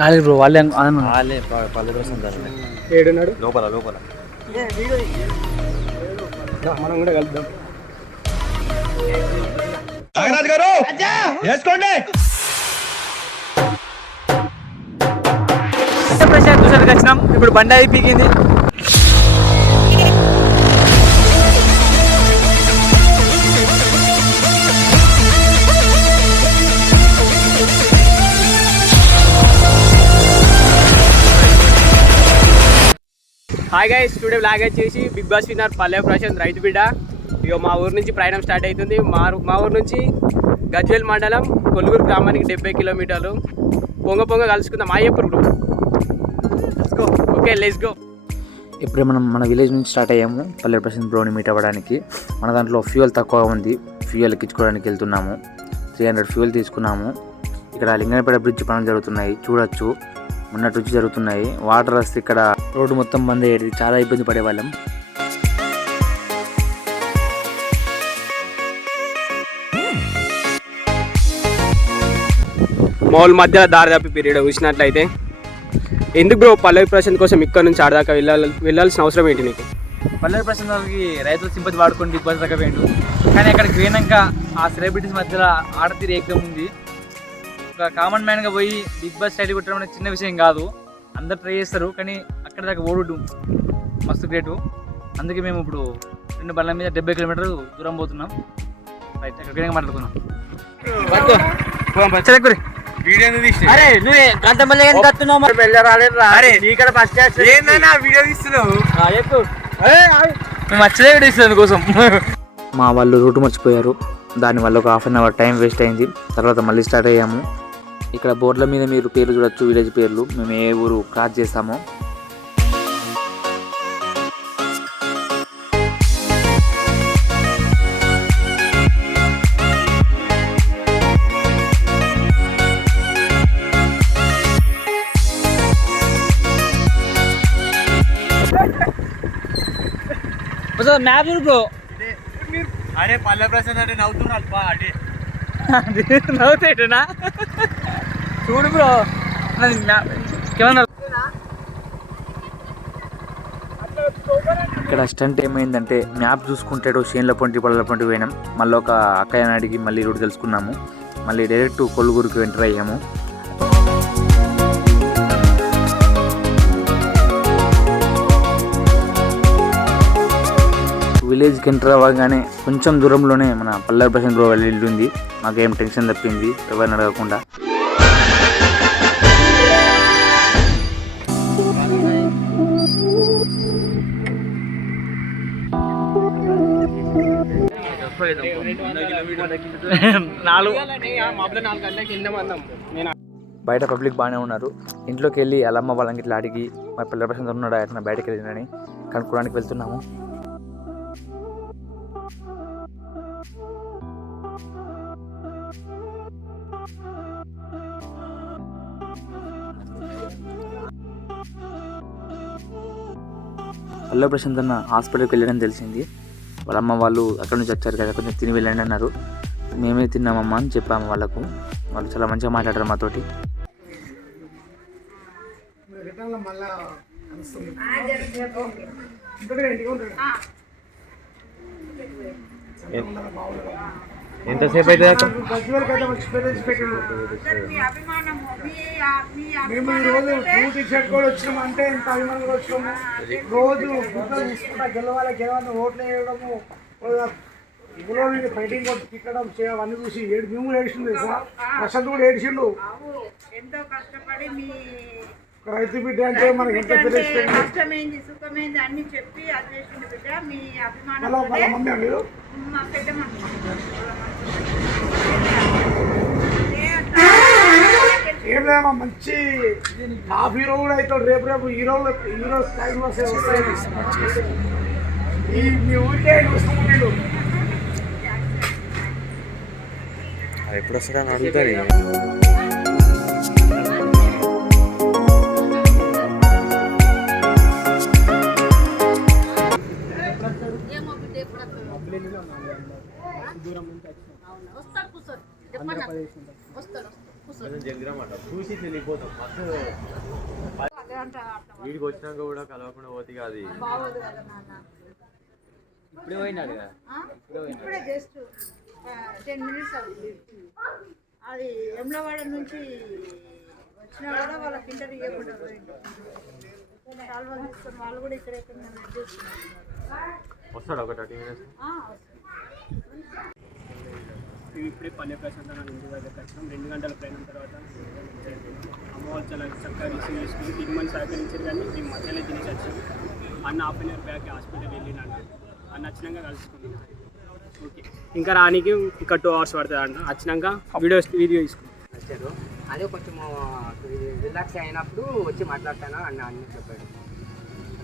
రాలేదు బ్రో వాళ్ళే వాళ్ళే పల్లె కోసం ఏడున్నాడు? లోపల లోపల. మనం కూడా కలుద్దాం. ప్రశాంత్ చూసానికి వచ్చినాం. ఇప్పుడు బండి అయి హాయ్ గైస్ టుడే బ్లాగ్ వచ్చేసి Bigg Boss winner Palle Prashanth రైతు బిడ్డ. ఇక మా ఊరు నుంచి ప్రయాణం స్టార్ట్ అవుతుంది. మా మా ఊరు నుంచి గజ్వేల్ మండలం కొలుగురు గ్రామానికి డెబ్బై కిలోమీటర్లు. పొంగ పొంగ కలుసుకుందాం. మా ఎప్పుడు ఓకే లెట్స్ గో ఇప్పుడే మనం మన విలేజ్ నుంచి స్టార్ట్ అయ్యాము. పల్లె ప్రశాంత్ బ్రోని మీట్ అవ్వడానికి. మన దాంట్లో ఫ్యూయల్ తక్కువ ఉంది. ఫ్యూయల్ ఎక్కించుకోవడానికి వెళ్తున్నాము. త్రీ హండ్రెడ్ ఫ్యూయల్ తీసుకున్నాము. ఇక్కడ లింగనపేట బ్రిడ్జ్ పనులు జరుగుతున్నాయి. చూడొచ్చు. మొన్నటి నుంచి జరుగుతున్నాయి. వాటర్ వస్తే ఇక్కడ రోడ్డు మొత్తం బంద్ అయ్యేది. చాలా ఇబ్బంది పడేవాళ్ళం. మామూలు మధ్యలో దారి తప్పి పీరియడ్ చూసినట్లయితే. ఎందుకు బ్రో పల్లవి ప్రశాంత్ కోసం ఇక్కడ నుంచి ఆడదాకా వెళ్ళాలి వెళ్ళాల్సిన అవసరం ఏంటి నీకు? పల్లె ప్రశాంత్ వాళ్ళకి రైతుల సింపతి బాస్ దాకా పోయిండు. కానీ అక్కడికి పోయినాక ఆ సెలబ్రిటీస్ మధ్యలో ఆడతీరు ఏకం ఉంది. ఒక కామన్ మ్యాన్గా పోయి బిగ్ బాస్ టైటిల్ కొట్టడం అనేది చిన్న విషయం కాదు. అందరు ట్రై చేస్తారు కానీ అక్కడ దాకా ఓడు మస్తు గ్రేటు అందుకే మేము ఇప్పుడు రెండు బళ్ళ మీద డెబ్బై కిలోమీటర్లు దూరం పోతున్నాం. రైట్ ఎక్కడికైనా మాట్లాడుకుందాం. అరే నువ్వే గంట మళ్ళీ కత్తున్నావు అరే నీకడ ఫస్ట్ ఏందన్నా వీడియో తీస్తున్నావు? వీడియో ఇస్తుంది కోసం మా వాళ్ళు రూట్ మర్చిపోయారు. దానివల్ల ఒక half an hour time waste అయింది. తర్వాత మళ్ళీ స్టార్ట్ అయ్యాము. ఇక్కడ బోర్డుల మీద మీరు పేర్లు చూడొచ్చు విలేజ్ పేర్లు. మేము ఏ ఊరు క్రాస్ చేస్తామో. Map bro. అరే పల్లె ప్రశాంత్ అంటే నవ్వుతున్నారు నవ్వుతాయిటనా చూడు బ్రో. ఇక్కడ స్టంట్ ఏమైందంటే మ్యాప్ చూసుకుంటాడు షేన్ల పొంటి పళ్ళ పొంటి పోయినాం. మళ్ళీ ఒక అక్కయ్యని అడిగి మళ్ళీ రూట్ తెలుసుకున్నాము. మళ్ళీ డైరెక్ట్ కొల్లుగురికి ఎంటర్ అయ్యాము. విలేజ్కి ఎంటర్ అవ్వగానే కొంచెం దూరంలోనే మన పల్లె ప్రశాంత్ బ్రో వెళ్ళి ఉంది మాకేం టెన్షన్ తప్పింది ఎవరిని అడగకుండా. నాలుగు. బయట పబ్లిక్ బాగానే ఉన్నారు. ఇంట్లోకి వెళ్ళి అలమ్మ వాళ్ళకి ఇట్లా అడిగి మా పిల్లల ప్రశాంత్ ఉన్నాడు ఆయన బయటకు వెళ్ళినని కనుక్కోవడానికి వెళ్తున్నాము. పల్లె ప్రశాంత్ అన్న హాస్పిటల్కి వెళ్ళడం తెలిసింది. వాళ్ళ అమ్మ వాళ్ళు అక్కడ నుంచి వచ్చారు కదా కొంచెం తిని వెళ్ళండి అన్నారు. మేమే తిన్నామమ్మా అని చెప్పాము వాళ్ళకు. వాళ్ళు చాలా మంచిగా మాట్లాడారు మాతోటి. ఎంతసేపు అయితే మేము ఈ రోజు డ్యూటీ షర్ట్ కూడా వచ్చినాము. అంటే ఎంత అభిమానంగా వచ్చినాము. రోజు గుడ్డలు తీసుకుంటా గెలవాలి గెలవాలి ఓట్లు వేయడము ఇవ్వలో ఫైటింగ్ కొట్టి తిట్టడం చేయడం అన్ని చూసి ఏడు మేము ఏడిచింది సార్ ప్రశాంత్ కూడా ఏడిచిండు. ఎంతో కష్టపడి మీ రైతు బిడ్డ అంటే మనకి ఎంత అంటే తెలిసిపోయింది కష్టమైంది సుఖమైంది అన్ని చెప్పి అది బిడ్డ. మీ అభిమానం మమ్మీ మీరు? మా పెద్ద ఏం లేదమ్మా మంచి టాప్ హీరో కూడా అవుతాడు. రేపు రేపు హీరో హీరో స్థాయిలో వస్తాయి. ఈ మీ ఊరికే ఎప్పుడు వస్తాడని అడుగుతారు. వస్తాడు వస్తాడు చూసి వెళ్ళిపోతాం ఫస్ట్ వీడికి వచ్చినాక కూడా కలవకుండా పోతే బాగోదు కదా నాన్న. ఇప్పుడే పోయినాడు కదా? ఇప్పుడే జస్ట్ టెన్ మినిట్స్ అవుతుంది. అది ఎమ్లవాడ నుంచి వచ్చినా కూడా వాళ్ళకి ఇంటర్వ్యూ ఇవ్వకుండా తీసుకొని వాళ్ళు కూడా ఇక్కడ ఎక్కడ వస్తాడు ఒక థర్టీ మినిట్స్. మేము ఇప్పుడే పల్లె ప్రశాంత్ అని ఇంటి దగ్గరికి వచ్చినాం. రెండు గంటల ప్రయాణం తర్వాత అమ్మ వాళ్ళు చాలా చక్కగా రిసీవ్ చేసుకుని తిరిగి మంది సహకరించారు కానీ మేము మధ్యలో తినేసి వచ్చాం. అన్న half an hour back hospital వెళ్ళినాడు అన్న వచ్చినాక కలుసుకున్నాం. ఓకే. ఇంకా రానికి ఇంకా టూ అవర్స్ పడుతుంది అంట వచ్చినాక వీడియో వీడియో తీసుకున్నాం వచ్చారు. అదే కొంచెం రిలాక్స్ అయినప్పుడు వచ్చి మాట్లాడతాను అన్న అన్ని చెప్పాడు.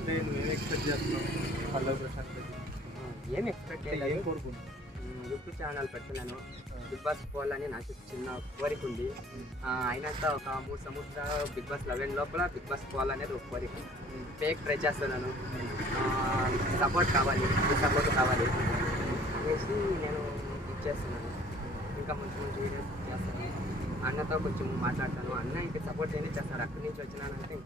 నేను ఎక్స్పెక్ట్ చేస్తున్నాను ఏం ఎక్స్పెక్ట్ చేయలేదు. యూట్యూబ్ ఛానల్ పెడుతున్నాను. బిగ్ బాస్ పోవాలని నాకు చిన్న కోరిక ఉంది. అయినంత ఒక మూడు సంవత్సరాలు బిగ్ బాస్ లెవెన్ లోపల బిగ్ బాస్ పోవాలనేది ఒక కోరిక ఫేక్ ట్రై చేస్తున్నాను. సపోర్ట్ కావాలి సపోర్ట్ కావాలి అనేసి నేను ఇచ్చేస్తున్నాను ఇంకా మంచి మంచి వీడియోస్ చేస్తాను అన్నతో కొంచెం మాట్లాడతాను. అన్న ఇంకా సపోర్ట్ ఏమి చేస్తారు. అక్కడి నుంచి వచ్చినానంటే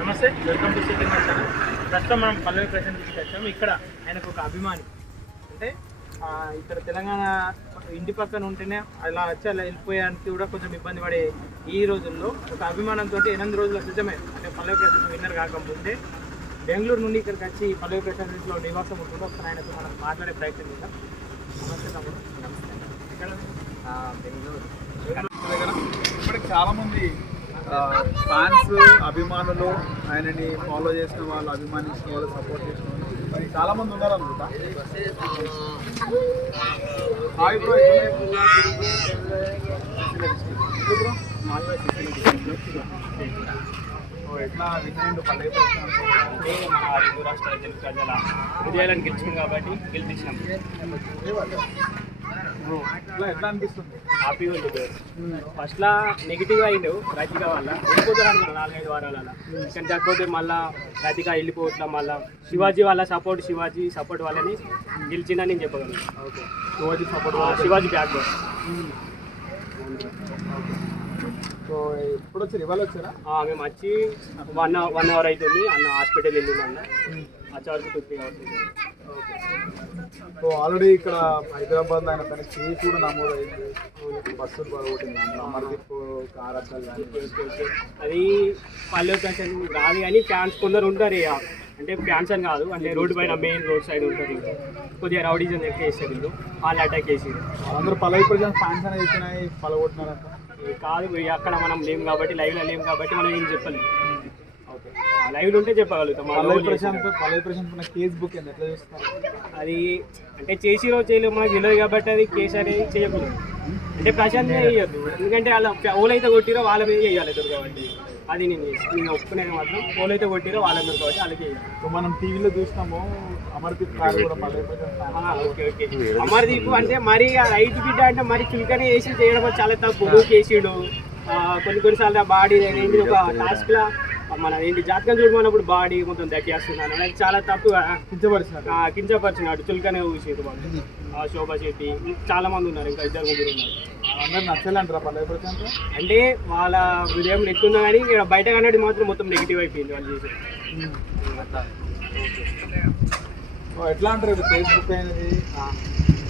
నమస్తే. వెల్కమ్ టు సిటీ ఛానల్ ప్రస్తుతం మనం పల్లవి ప్రశాంత్ ఇంటికి వచ్చాము ఇక్కడ ఆయనకు ఒక అభిమాని. అంటే ఇక్కడ తెలంగాణ ఇంటి పక్కన ఉంటేనే అలా వచ్చి అలా వెళ్ళిపోయానికి కూడా కొంచెం ఇబ్బంది పడే ఈ రోజుల్లో ఒక అభిమానంతో ఎనిమిది రోజుల క్రితమే అంటే పల్లవి ప్రశాంత్ విన్నర్ కాకముందే బెంగళూరు నుండి ఇక్కడికి వచ్చి పల్లవి ప్రశాంత్ ఇంట్లో నివాసం ఉంటుందో ఒకసారి ఆయనతో మనం మాట్లాడే ప్రయత్నం చేద్దాం. నమస్తే తమ్ముడు. నమస్తే. బెంగళూరు. ఇప్పటికి చాలా మంది ఫ్యాన్స్ అభిమానులు ఆయనని ఫాలో చేసిన వాళ్ళు అభిమానించిన వాళ్ళు సపోర్ట్ చేసిన వాళ్ళు. మరి చాలా మంది ఉన్నారు అనుకుంటా హాయ్ బ్రో ఎట్లా విజయండు రాష్ట్రాల తెలుగు ప్రజల హృదయాలను గెలిచాం కాబట్టి గెలిపించాం ఎట్లా అనిపిస్తుంది? ఫస్ట్లో నెగిటివ్ అయిండు రతిక వల్ల. అనుకున్నా నాలుగైదు వారాల కానీ కాకపోతే మళ్ళా రతిక వెళ్ళిపోతున్నా మళ్ళా శివాజీ వాళ్ళ సపోర్ట్ శివాజీ సపోర్ట్ వాళ్ళని గెలిచిందని నేను చెప్పగలను. Okay. Shivaji support Shivaji back so ఎప్పుడు వచ్చారు? ఇవాళ వచ్చారా మేము వచ్చి వన్ వన్ అవర్ అవుతుంది అన్న హాస్పిటల్ వెళ్ళింది అన్న. వచ్చే వరకు two three hours so already ఇక్కడ హైదరాబాద్ ఆయన తన కేసు కూడా నమోదు అయింది బస్సులు పడగొట్టింది. అమర్దీప్ అది పల్లె ప్రశాంత్ కాదు కానీ ఫ్యాన్స్ కొందరు ఉంటారు ఇక. అంటే ఫ్యాన్స్ అని కాదు అంటే రోడ్డు పైన మెయిన్ రోడ్ సైడ్ ఉంటుంది కొద్దిగా రౌడీజన్ ఎక్కువ వేస్తారు వీళ్ళు. వాళ్ళు అటాక్ చేసారు అందరూ పల్లవి ప్రజలు ఫ్యాన్స్ అనేది చెప్పినాయి పలగొట్టినారంట ఇది కాదు అక్కడ మనం లేము కాబట్టి లైవ్లో లేము కాబట్టి మనం ఏం చెప్పలేము. లైవ్లో ఉంటే చెప్పగలుగుతాం. రోజు కేస్ బుక్ ఎట్లా అది అంటే చేసిరో చేయలేము మనకు తెలియదు కాబట్టి అది కేసు అనేది చేయకూడదు. అంటే ప్రశాంత్ చేయొద్దు ఎందుకంటే వాళ్ళ ఓలైతే కొట్టిరో వాళ్ళ మీద చేయాలి ఎదురు కాబట్టి. అది నేను చేసి- నేను ఒప్పుకునేది మాత్రం ఓలైతే కొట్టిరో వాళ్ళ మీద కాబట్టి వాళ్ళకి మనం టీవీలో చూసినాము అమర్దీప్ కార్ కూడా ఓకే ఓకే. అమర్దీప్ అంటే మరి రైతు బిడ్డ అంటే మరి చులకనే వేసి చేయడం చాలా తప్పు. ఆ, కొన్ని కొన్నిసార్లు బాడీ ఏంటి ఒక టాస్క్ లా మన ఏంటి జాతకం చూడమన్నప్పుడు బాడీ మొత్తం దట్టేస్తున్నాను అది చాలా తప్పు కదా. కించపరిచినారు ఆ, కించపరిచినాడు. చులకనే ఊసేది వాళ్ళు శోభా శెట్టి. చాలా మంది ఉన్నారు ఇంకా ఇద్దరు ముగ్గురు ఉన్నారు. అందరు నచ్చలేంటారా అంటే వాళ్ళ హృదయం ఎట్లుందో కానీ ఇక్కడ బయట కన్నది మాత్రం మొత్తం నెగిటివ్ అయిపోయింది వాళ్ళు చేసేది సో ఎట్లా అంటారు ఫేస్బుక్ అయినది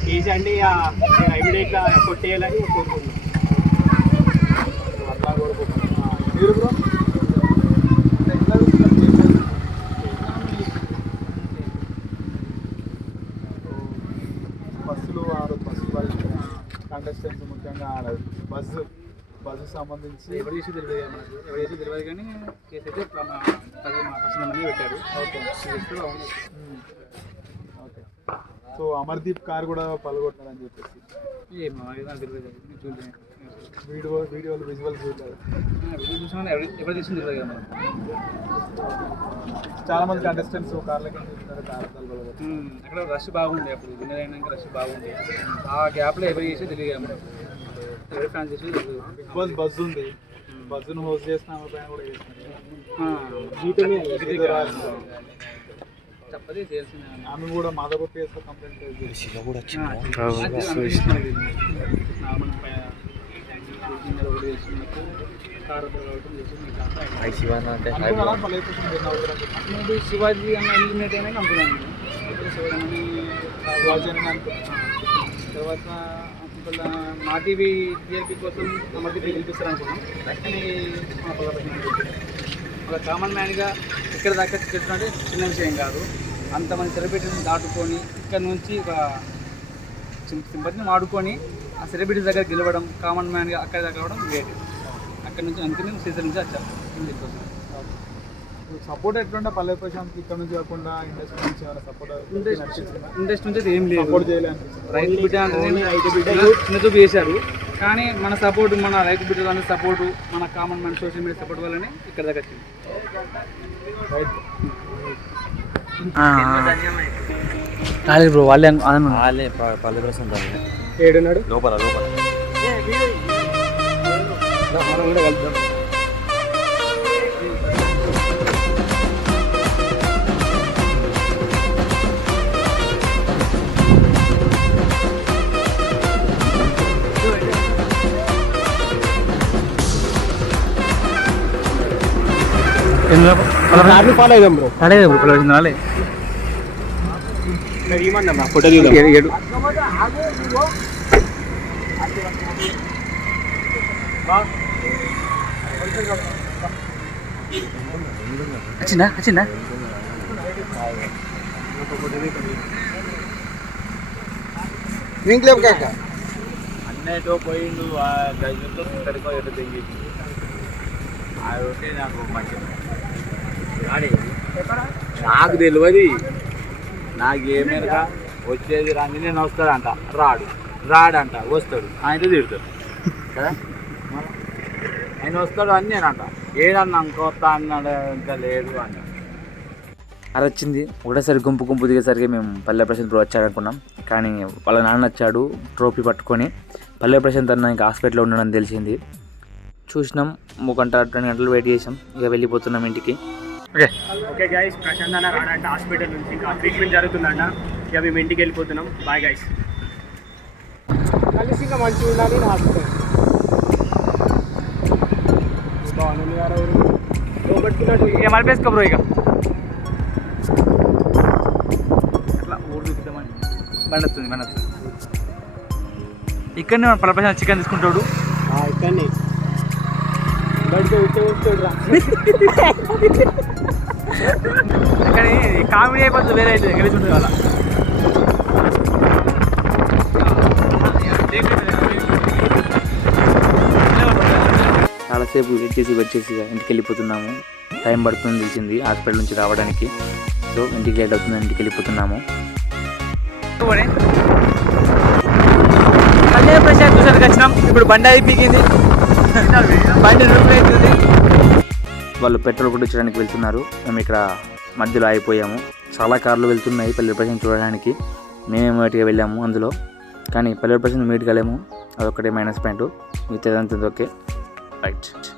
కేసు అంటే ఇమీడియట్గా కొట్టేయాలని కోరుకుంటున్నాను. అట్లా కోరుకుంటున్నాను ఆ, మీరు బ్రో అంటే ఎట్లా చూస్తున్నారు cases? బస్సులు ఆరు బస్సులు కంటెస్టెంట్స్ ముఖ్యంగా ఆడ బస్సు బస్సు సంబంధించి ఎవరు చేసి తెలియదు మనకు? ఎవరు చేసి తెలియదు కానీ కేసు అయితే మంది పెట్టారు. Okay. Okay. So Amardeep car కూడా పలగొట్టారని చెప్పేసి. ఏమో అది నాకు తెలియదు చూడలేదు వీడియో వీడియోలు విజువల్స్ చూడాలి చూసినా ఎవరు చేసి తెలియదు కదా చాలా మంది కంటెస్టెంట్స్ కార్లకి అక్కడ రష్ బాగుండే అప్పుడు. విన్నర్ అయినాక రష్ బాగుండే. ఆ గ్యాప్లో ఎవరు చేసి తెలియదు బాస్ బస్ ఉంది. బస్సును హోస్ట్ చేసిన ఆమె పైన కూడా చేయాల్సిందే ఆమె. కూడా మాధవ కేసులో కంప్లైంట్ ముందు శివాజీ అన్న ఎలిమినేట్ అయినా ఇప్పుడు శివాజీ అనుకుంటున్నాను తర్వాత మా టీవీ టీఆర్పీ కోసం మా టీవీ గెలిపిస్తారు అనుకున్నాం కానీ మా ఒక కామన్ మ్యాన్గా ఇక్కడ దాకా చెట్టు అంటే చిన్న విషయం కాదు. అంతమంది సెలబ్రిటీని దాటుకొని ఇక్కడ నుంచి ఒక సింపతిని వాడుకొని ఆ సెలబ్రిటీస్ దగ్గర గెలవడం కామన్ మ్యాన్గా అక్కడ దాకా రావడం గ్రేట్ అక్కడ నుంచి అందుకని సీజన్ నుంచి వచ్చాం. దీనికోసం సపోర్ట్ ఎట్లుంటే పల్లవి ప్రశాంత్ ఇక్కడ నుంచి కాకుండా ఇండస్ట్రీ నుంచి ఏమైనా సపోర్ట్ ఇంట్రెస్ట్ నుంచి ఏం లేదు. సపోర్ట్ చేయాలనిపిస్తుంది రైతు బిడ్డ అంటే చేశారు. కానీ మన సపోర్ట్ మన రైతు బిడ్డ అనే సపోర్ట్ మన కామన్ మన సోషల్ మీడియా సపోర్ట్ వల్లనే ఇక్కడ దాకా వచ్చింది. కాలేదు బ్రో వాళ్ళే వాళ్ళే పల్లె ప్రశాంత్ ఏడున్నాడు? లోపల లోపల. మనం కూడా కలుద్దాం. ఫాలో అయిదాం బ్రో రాలేదు బ్రో వచ్చింది? రాలే ఫోటో తీద్దాం ఏడు వచ్చిందా? వచ్చిందా అన్నయ్యతో పోయిండు ఆ గజంతో సుందరికో ఎటు తెగించి ఆ నాకు మంచిది నాకు తెలియదు నాకు ఏమేరక వచ్చేది రాని నేను వస్తాడంట రాడు. రాడంట వస్తాడు. ఆయన తిడతాడు. కదా? ఆయన వస్తాడు అని నేను అంట ఏదన్నా ఇంకొత్త అన్నాడు ఇంకా లేదు అన్నాడు అది వచ్చింది. ఒకటేసారి గుంపు గుంపు దిగేసరికి మేము పల్లె ప్రశాంత్ బ్రో వచ్చాడు అనుకున్నాం కానీ వాళ్ళ నాన్న వచ్చాడు ట్రోఫీ పట్టుకొని. పల్లె ప్రశాంత్ అన్న ఇంకా హాస్పిటల్లో ఉండడం తెలిసింది. చూసినాం ఒక గంట రెండు గంటలు వెయిట్ చేసాం. ఇక వెళ్ళిపోతున్నాం ఇంటికి. ఓకే ఓకే గైస్ ప్రశాంత్ అన్న రాడంట హాస్పిటల్ నుంచి. ఇంకా ట్రీట్మెంట్ జరుగుతుందంట ఇక మేము ఇంటికి వెళ్ళిపోతున్నాం. బాయ్ గైస్ కలిసి ఇంకా మంచిగా ఉండాలి హాస్పిటల్ మలిపేసుకో బ్రో ఇక. అట్లా ఊరు చూపిద్దామని. బండి వస్తుంది బండి వస్తుంది. ఇక్కడనే మన ప్రశాంత్ చికెన్ తీసుకుంటాడు. ఇక్కడిని. బయటకు వచ్చే కానీ కామెడీ అయిపోతుంది వేరే అయితే కలిసి ఉంటుంది వాళ్ళ చాలాసేపు వెయిట్ చేసి వెయిట్ చేసి ఇంటికి వెళ్ళిపోతున్నాము. టైం పడుతుంది తెలిసింది హాస్పిటల్ నుంచి రావడానికి. సో ఇంటికి లేట్ అవుతుంది ఇంటికి వెళ్ళిపోతున్నాము. ప్రశాంత్ చూసానికి వచ్చినాం ఇప్పుడు బండి అది పీకింది. బండి అవుతుంది. వాళ్ళు పెట్రోల్ కొట్టించడానికి వెళ్తున్నారు. మేము ఇక్కడ మధ్యలో ఆగిపోయాము. చాలా కార్లు వెళ్తున్నాయి పల్లె ప్రశాంత్ చూడడానికి. మేమేమో వాటికి వెళ్ళాము అందులో. కానీ పల్లె ప్రశాంత్ మీట్ వెళ్ళాము అదొక్కటే మైనస్ పాయింట్. మిగతా ఓకే రైట్